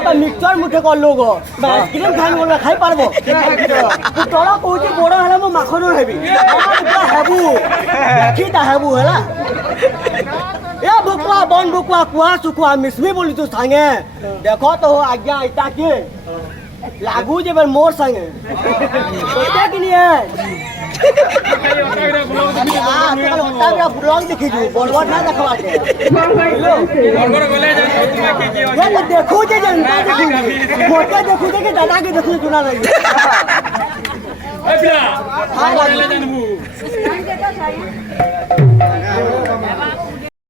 mixture Muthe कर लोग ice cream खाई बोला खाई पारबो तोरा कहूची बड़ हेला मो माखन हेबी हेबू देखीटा हेबू हेला ए बुकुआ बन बुकुआ कुआ सुकुआ मिसमी बोली तू संगे देखो तो आज्ञा इता के लागू जे मोर संगे बेटा के लिए ब्लॉग देखी बड़बड़ ना देखवा दे देखो जे जनता मोटे देखो जे दादा के देखो चुना नहीं